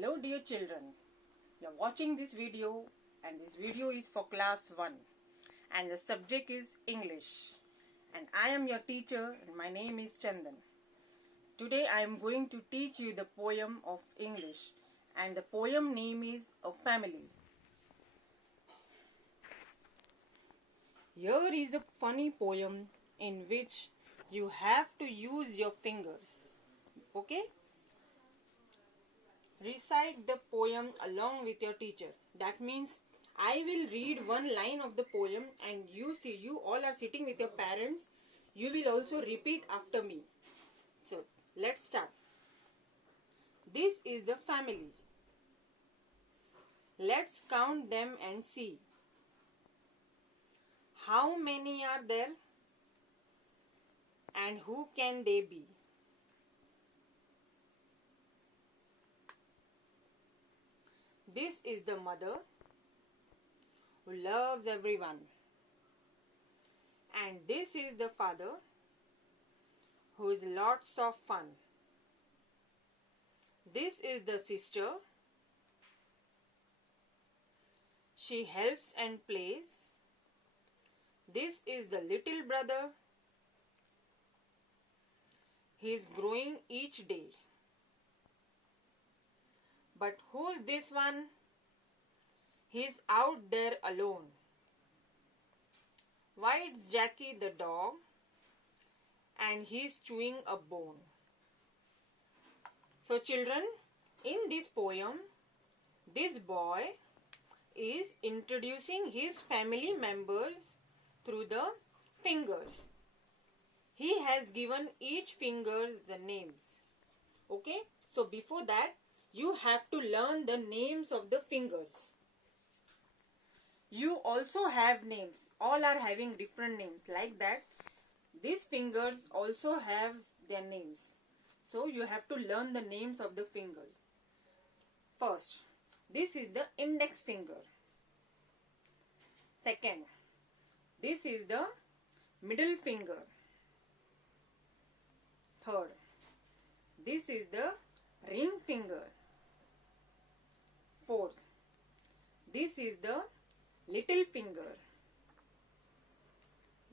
Hello dear children, you are watching this video and this video is for class 1 and the subject is English and I am your teacher and my name is Chandan. Today I am going to teach you the poem of English and the poem name is A Family. Here is a funny poem in which you have to use your fingers. Okay? Recite the poem along with your teacher. That means I will read one line of the poem and you all are sitting with your parents. You will also repeat after me. So let's start. This is the family. Let's count them and see. How many are there? And who can they be? This is the mother who loves everyone. And this is the father who is lots of fun. This is the sister. She helps and plays. This is the little brother. He is growing each day. But who's this one? He's out there alone. Why, it's Jackie the dog and he's chewing a bone. So children, in this poem, this boy is introducing his family members through the fingers. He has given each finger the names. Okay? So before that, you have to learn the names of the fingers. You also have names. All are having different names. Like that, these fingers also have their names. So you have to learn the names of the fingers. First, this is the index finger. Second, this is the middle finger. Third, this is the ring finger. Fourth, this is the little finger.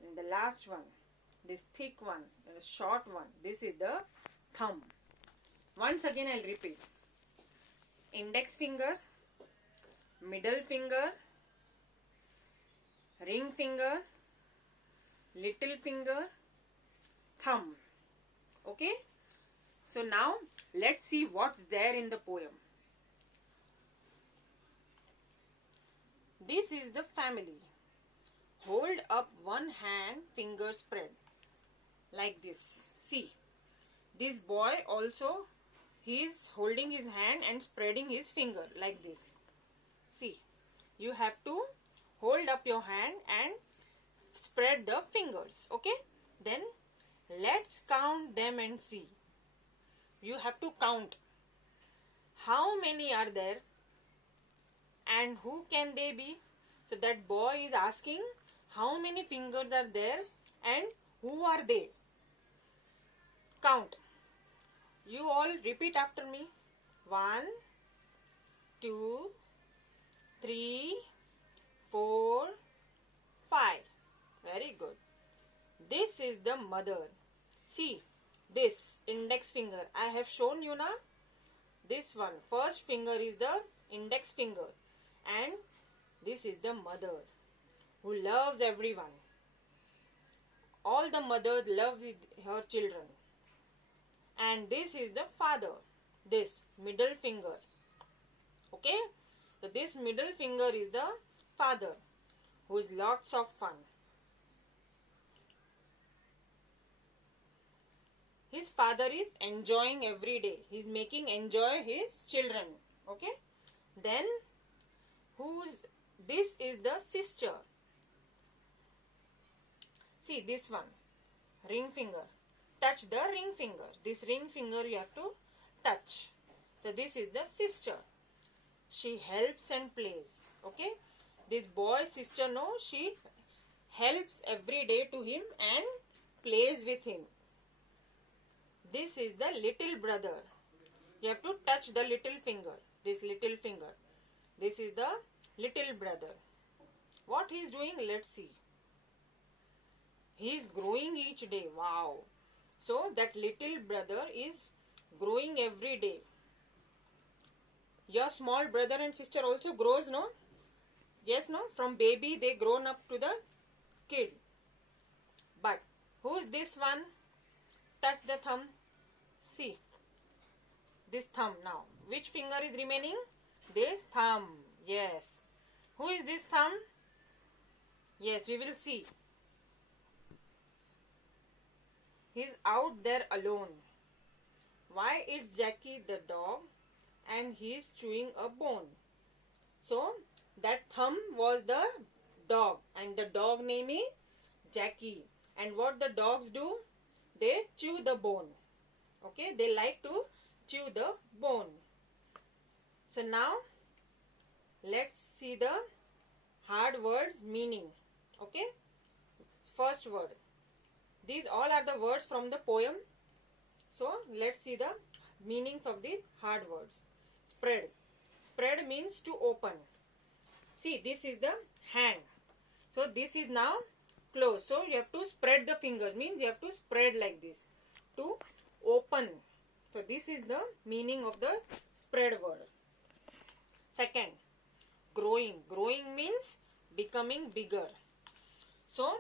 And the last one, this thick one, the short one, this is the thumb. Once again I'll repeat. Index finger, middle finger, ring finger, little finger, thumb. Okay? So now let's see what's there in the poem. This is the family. Hold up one hand, finger spread. Like this. See. This boy also, he is holding his hand and spreading his finger like this. See. You have to hold up your hand and spread the fingers. Okay? Then let's count them and see. You have to count. How many are there? And who can they be? So that boy is asking how many fingers are there and who are they? Count. You all repeat after me. 1, 2, 3, 4, 5. Very good. This is the mother. See, this index finger. I have shown you now. This one, first finger is the index finger. And this is the mother who loves everyone. All the mothers love her children. And this is the father. This middle finger. Okay? So this middle finger is the father who is lots of fun. His father is enjoying every day. He is making enjoy his children. Okay? Then this is the sister. See this one, ring finger. Touch the ring finger. This ring finger you have to touch. So this is the sister. She helps and plays. Okay. This boy's sister, no, she helps every day to him and plays with him. This is the little brother. You have to touch the little finger. this little finger. This is the little brother. What he is doing? Let's see. He is growing each day. Wow. So that little brother is growing every day. Your small brother and sister also grows, no? Yes, no? From baby they grown up to the kid. But who is this one? Touch the thumb. See. This thumb now. Which finger is remaining? This thumb. Yes. Who is this thumb? Yes, we will see. He's out there alone. Why? It's Jackie the dog and he's chewing a bone. So that thumb was the dog and the dog name is Jackie. And what the dogs do? They chew the bone. Okay, they like to chew the bone. So now let's see the hard words meaning. Okay, first word. These all are the words from the poem. So let's see the meanings of the hard words. Spread. Spread means to open. See, this is the hand. So this is now closed. So you have to spread the fingers. Means you have to spread like this. To open. So this is the meaning of the spread word. Second, growing. Growing means becoming bigger. So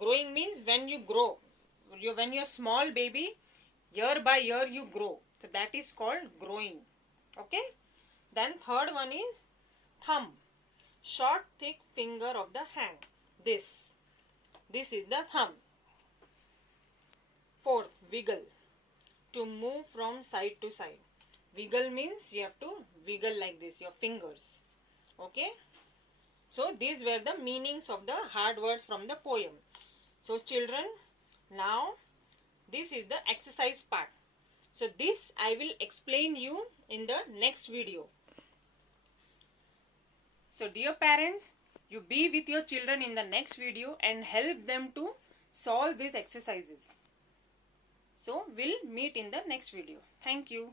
growing means when you grow. When you're small baby, year by year you grow. So that is called growing. Okay. Then third one is thumb. Short thick finger of the hand. This is the thumb. Fourth, wiggle. To move from side to side. Wiggle means you have to wiggle like this, your fingers. Okay. So these were the meanings of the hard words from the poem. So children, now this is the exercise part. So this I will explain you in the next video. So dear parents, you be with your children in the next video and help them to solve these exercises. So we'll meet in the next video. Thank you.